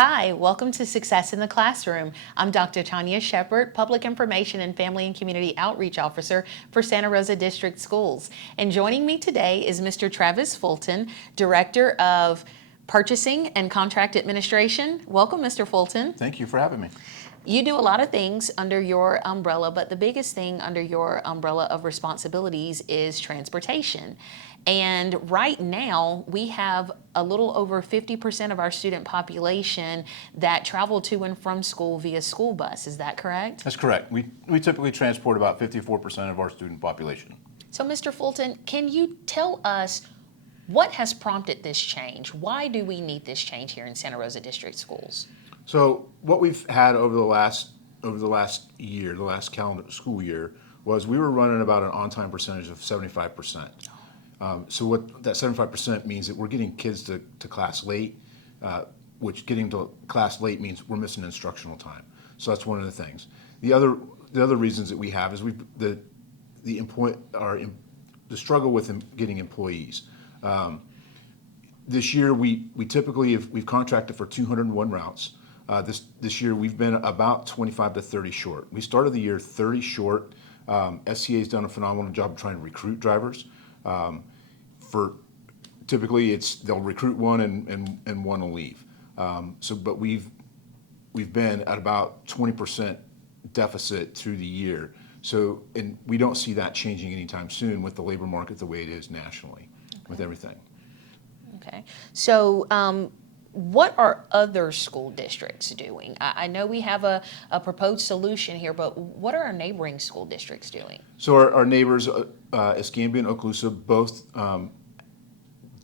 Hi, welcome to Success in the Classroom. I'm Dr. Tanya Shepard, Public Information and Family and Community Outreach Officer for Santa Rosa District Schools. And joining me today is Mr. Travis Fulton, Director of Purchasing and Contract Administration. Welcome, Mr. Fulton. Thank you for having me. You do a lot of things under your umbrella, but the biggest thing under your umbrella of responsibilities is transportation. And right now, we have a little over 50% of our student population that travel to and from school via school bus. Is that correct? That's correct. We typically transport about 54% of our student population. So, Mr. Fulton, can you tell us what has prompted this change? Why do we need this change here in Santa Rosa District Schools? So what we've had over the last year, the last calendar school year, was we were running about an on-time percentage of 75%. So what that 75% means that we're getting kids to class late, which getting to class late means we're missing instructional time. So that's one of the things. The other reasons that we have is the struggle with getting employees. This year we typically we've contracted for 201 routes. This year we've been about 25 to 30 short. We started the year 30 short. SCA's done a phenomenal job trying to recruit drivers. Typically they'll recruit one and one will leave. But we've been at about 20% deficit through the year. So, and we don't see that changing anytime soon with the labor market the way it is nationally, with everything. Okay. So, what are other school districts doing? I know we have a proposed solution here, but what are our neighboring school districts doing? So our neighbors, Escambia and Okaloosa, both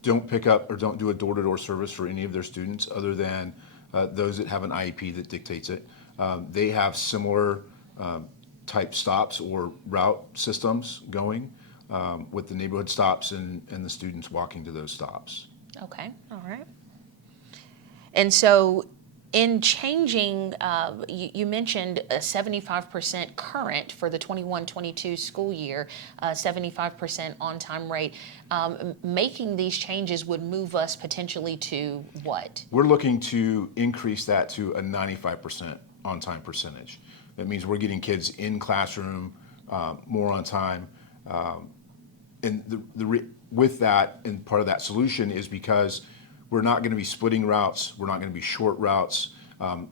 don't pick up or don't do a door-to-door service for any of their students other than those that have an IEP that dictates it. They have similar type stops or route systems going with the neighborhood stops and the students walking to those stops. Okay, all right. And so in changing, you mentioned a 75% current for the 21-22 school year, 75% on-time rate. Making these changes would move us potentially to what? We're looking to increase that to a 95% on-time percentage. That means we're getting kids in classroom more on time. With that, and part of that solution is because we're not going to be splitting routes. We're not going to be short routes.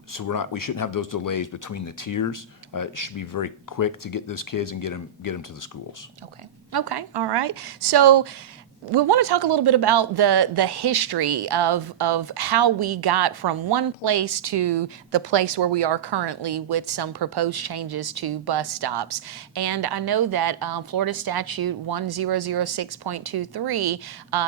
So we shouldn't have those delays between the tiers. It should be very quick to get those kids and get them to the schools. Okay. Okay. All right. So we want to talk a little bit about the history of how we got from one place to the place where we are currently with some proposed changes to bus stops. And I know that Florida Statute 1006.23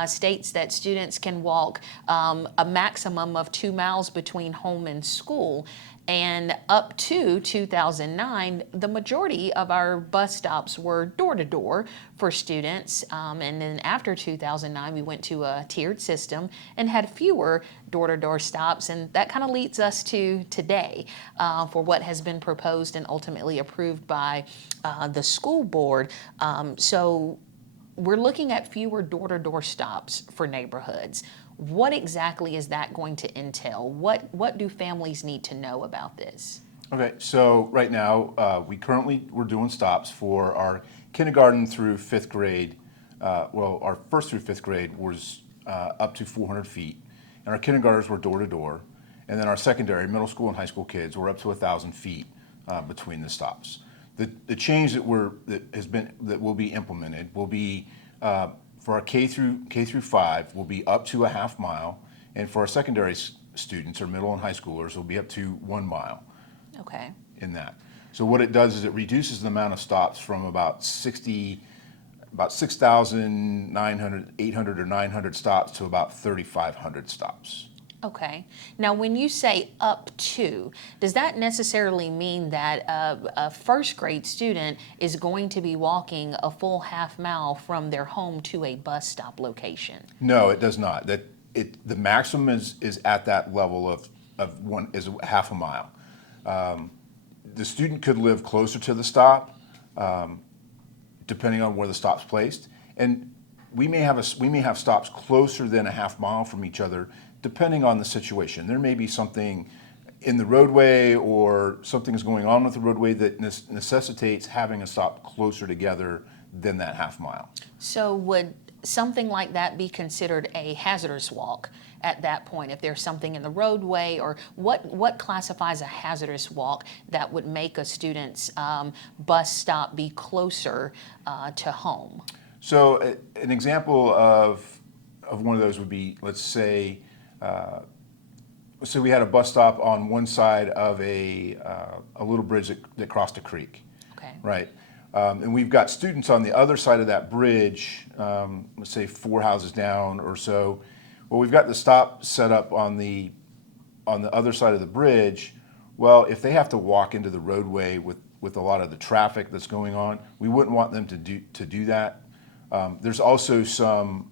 states that students can walk a maximum of 2 miles between home and school. And up to 2009, the majority of our bus stops were door-to-door for students. And then after 2009, we went to a tiered system and had fewer door-to-door stops. And that kind of leads us to today for what has been proposed and ultimately approved by the school board. So we're looking at fewer door-to-door stops for neighborhoods. What exactly is that going to entail? What do families need to know about this? Okay, so right now we're doing stops for our kindergarten through fifth grade. Our first through fifth grade was up to 400 feet, and our kindergartners were door to door, and then our secondary, middle school and high school kids were up to 1,000 feet between the stops. The change that will be implemented will be for our K through 5 will be up to a half mile, and for our secondary students or middle and high schoolers will be up to 1 mile. Okay. In that. So what it does is it reduces the amount of stops from about 6,900, 800 or 900 stops to about 3,500 stops. Okay. Now, when you say up to, does that necessarily mean that a first grade student is going to be walking a full half mile from their home to a bus stop location? No, it does not. The maximum is at that level of half a mile. The student could live closer to the stop, depending on where the stop's placed, and we may have stops closer than a half mile from each other, depending on the situation. There may be something in the roadway or something's going on with the roadway that necessitates having a stop closer together than that half mile. So would something like that be considered a hazardous walk at that point, if there's something in the roadway, or what classifies a hazardous walk that would make a student's bus stop be closer to home? So an example of one of those would be, let's say we had a bus stop on one side of a little bridge that crossed a creek, Okay. right? And we've got students on the other side of that bridge, let's say 4 houses down or so. Well, we've got the stop set up on the other side of the bridge. Well, if they have to walk into the roadway with a lot of the traffic that's going on, we wouldn't want them to do that. There's also some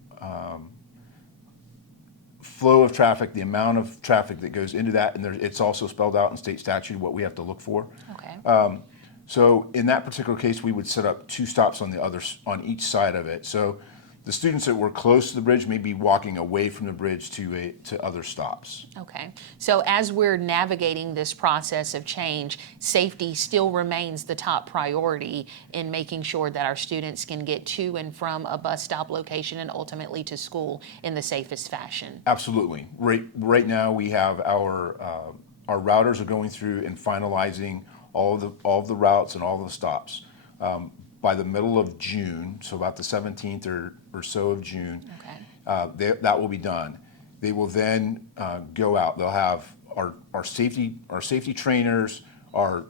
flow of traffic, the amount of traffic that goes into that, and it's also spelled out in state statute what we have to look for. Okay. So in that particular case, we would set up 2 stops on each side of it. So the students that were close to the bridge may be walking away from the bridge to other stops. Okay. So as we're navigating this process of change, safety still remains the top priority in making sure that our students can get to and from a bus stop location and ultimately to school in the safest fashion. Absolutely. Right now, we have our routers are going through and finalizing all of the routes and all of the stops. By the middle of June, so about the 17th or so of June, Okay. that will be done. They will then go out. They'll have our safety trainers, our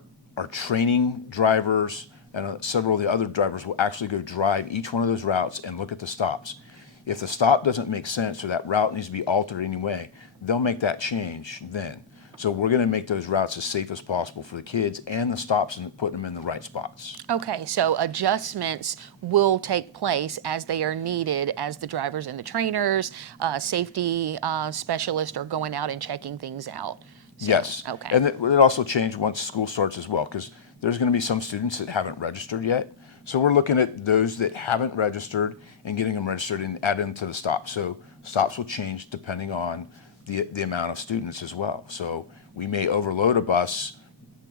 training drivers, and several of the other drivers will actually go drive each one of those routes and look at the stops. If the stop doesn't make sense or that route needs to be altered anyway, they'll make that change then. So we're going to make those routes as safe as possible for the kids and the stops and putting them in the right spots. Okay, so adjustments will take place as they are needed as the drivers and the trainers, safety specialists are going out and checking things out. So, Yes. Okay. And it also changed once school starts as well, because there's going to be some students that haven't registered yet. So we're looking at those that haven't registered and getting them registered and add them to the stops. So stops will change depending on the amount of students as well. So we may overload a bus,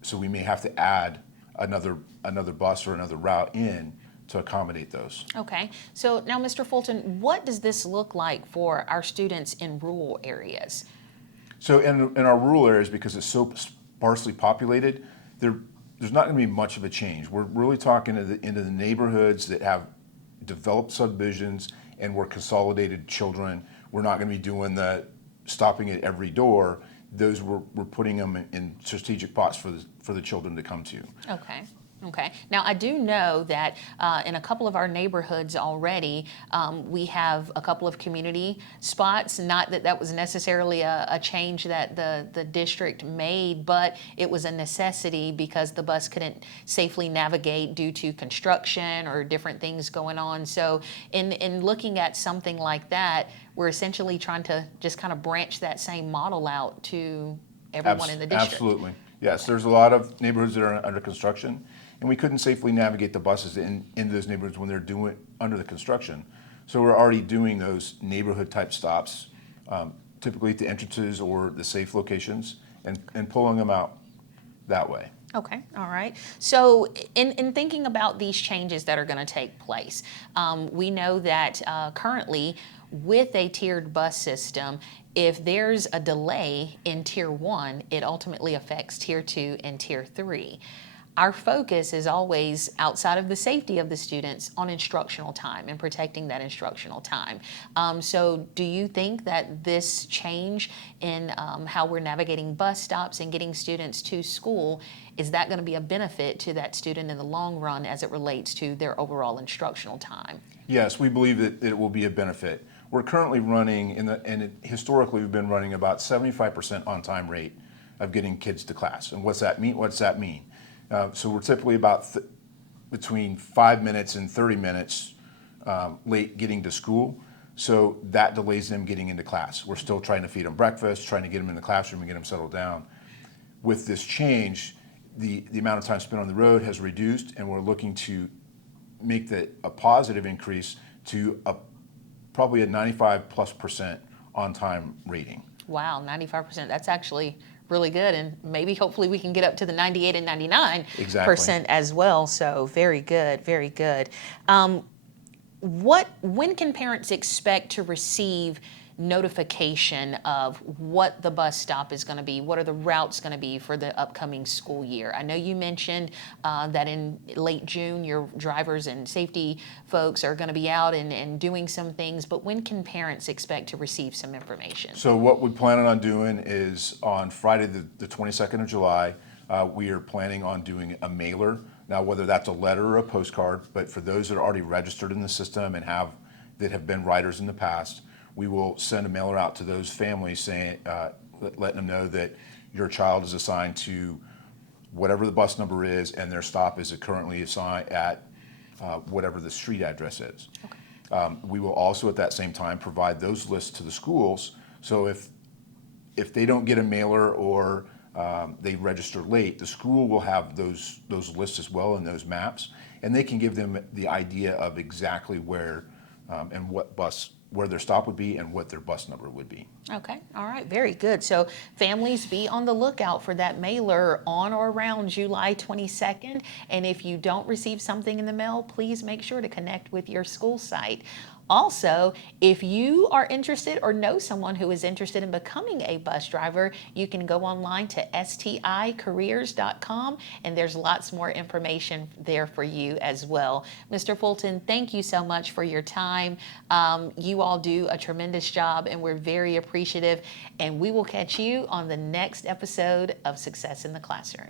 so we may have to add another bus or another route in to accommodate those. Okay, so now, Mr. Fulton, what does this look like for our students in rural areas? So in our rural areas, because it's so sparsely populated, there's not going to be much of a change. We're really talking into the neighborhoods that have developed subdivisions and we're consolidated children. We're not going to be doing the stopping at every door. Those we're putting them in strategic spots for the children to come to. Okay. Okay. Now, I do know that in a couple of our neighborhoods already, we have a couple of community spots. Not that that was necessarily a change that the district made, but it was a necessity because the bus couldn't safely navigate due to construction or different things going on. So in looking at something like that, we're essentially trying to just kind of branch that same model out to everyone in the district. Absolutely. Yes, there's a lot of neighborhoods that are under construction, and we couldn't safely navigate the buses into those neighborhoods when they're doing under the construction. So we're already doing those neighborhood type stops, typically at the entrances or the safe locations, and pulling them out that way. Okay, all right. So in thinking about these changes that are going to take place, we know that currently with a tiered bus system, if there's a delay in Tier 1, it ultimately affects Tier 2 and Tier 3. Our focus is always, outside of the safety of the students, on instructional time and protecting that instructional time. So do you think that this change in how we're navigating bus stops and getting students to school, is that going to be a benefit to that student in the long run as it relates to their overall instructional time? Yes, we believe that it will be a benefit. We're currently running, historically we've been running about 75% on-time rate of getting kids to class. And what's that mean? So we're typically about between 5 minutes and 30 minutes late getting to school. So that delays them getting into class. We're still trying to feed them breakfast, trying to get them in the classroom and get them settled down. With this change, the amount of time spent on the road has reduced, and we're looking to make a positive increase to probably a 95+% on-time rating. Wow, 95%. That's actually really good. And maybe hopefully we can get up to the 98 and 99% Exactly. as well. So very good, very good. When can parents expect to receive notification of what the bus stop is going to be? What are the routes going to be for the upcoming school year? I know you mentioned that in late June, your drivers and safety folks are going to be out and doing some things, but when can parents expect to receive some information? So what we plan on doing is on Friday, the 22nd of July, we are planning on doing a mailer. Now, whether that's a letter or a postcard, but for those that are already registered in the system and that have been riders in the past, we will send a mailer out to those families saying, letting them know that your child is assigned to whatever the bus number is, and their stop is currently assigned at whatever the street address is. We will also at that same time provide those lists to the schools. So if they don't get a mailer or they register late, the school will have those lists as well and those maps, and they can give them the idea of exactly where and where their stop would be and what their bus number would be. Okay, all right, very good. So families, be on the lookout for that mailer on or around July 22nd. And if you don't receive something in the mail, please make sure to connect with your school site. Also, if you are interested or know someone who is interested in becoming a bus driver, you can go online to sticareers.com, and there's lots more information there for you as well. Mr. Fulton, thank you so much for your time. You all do a tremendous job, and we're very appreciative, and we will catch you on the next episode of Success in the Classroom.